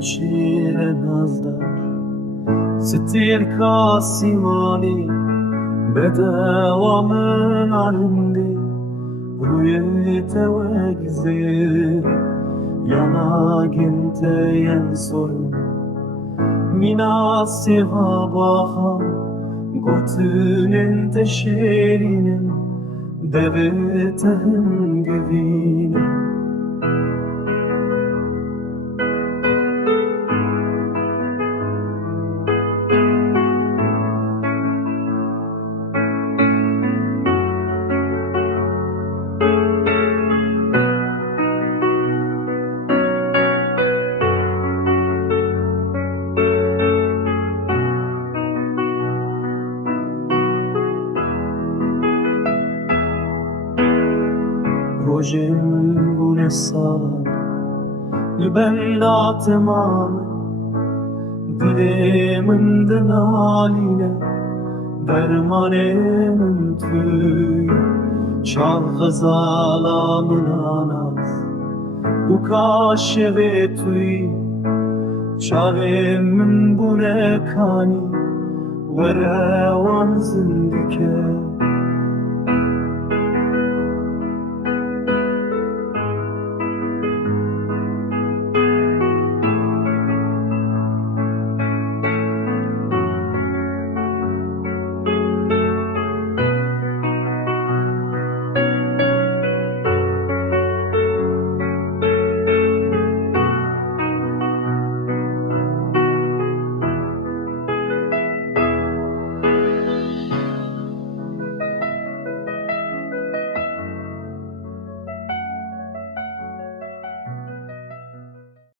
شیر نازدار ستیر کاسیمانی به دوام نارندی روی توگزیر yana ginte yen sorun minasi habaha gotünün teşerinin devetehim gevine Rojim bu ne sağlam ben tamam dilimin haline dermanımın tüy çal gazalamın anas bu kaşeve tüy çaremin bu ne kani ve revan zindike